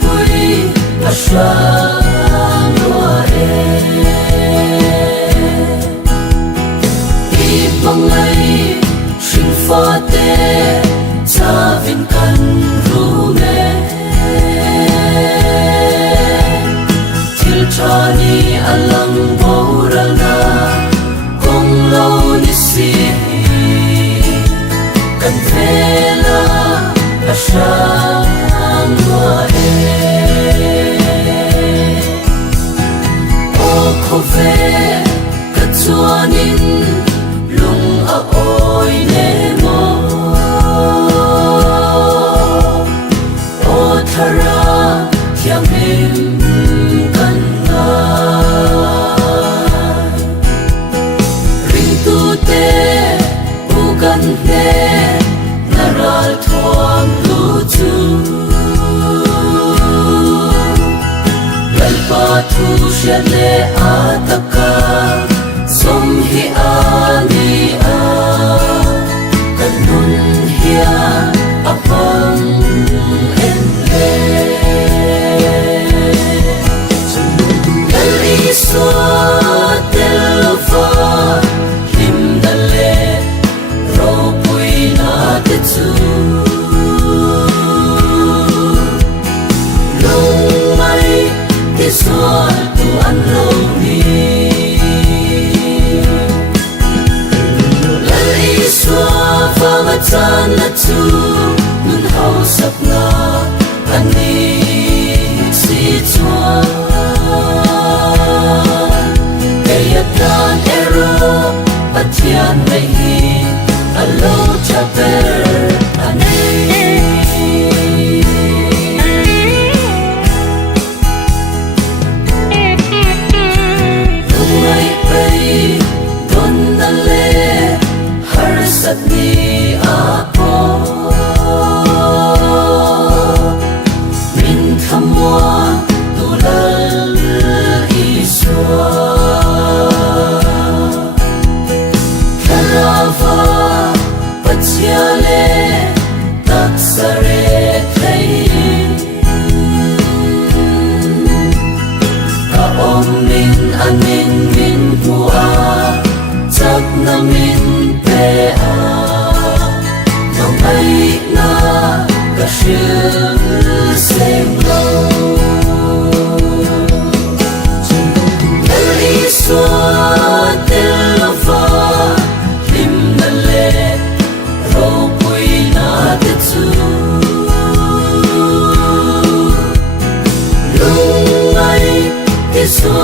pui asang loe ipangai sing fate chavin kan rume til chani alang borana kong lo ni si kan vela asang loe o khove katsuanin lung a oi ne mo o thara thiam him kan nga ring tu te u kan ne naral thuam lu chu lalpa thu sha le ataka som hi ani a kanun hia apang en le kal iso telfa him dale ro pui na te chu lung mai ti sual tu an lo ni chan na chu nun hau sap na ani si chua kaya tan ero pathian mai hi alo chaper ani lungai pai don na le har sat ni anin min bua chắc na min pe a nong ai na ka shil sem lo kali so telva lim na le ro pui na te chu lung ai te so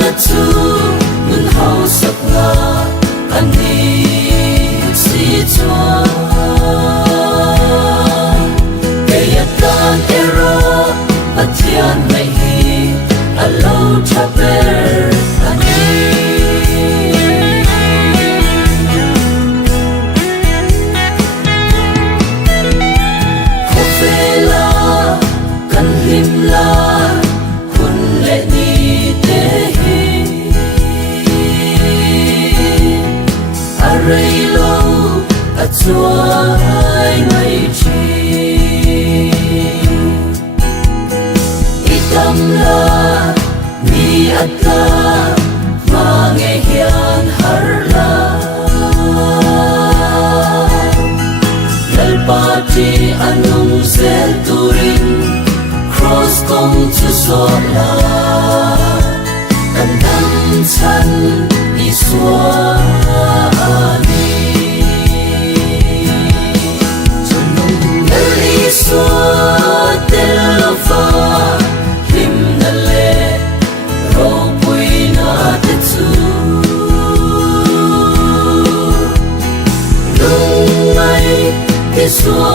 na chu nun hau sak na ani si chua kaya tan ero pathian mai hi alo chaper ani khofela kan himla hun le ni rây lâu a chuai ngay chi itam la mi ata ma nghe hian har la dal pa chi anung zel turin cross kong chu so la kan dam chan i suwa so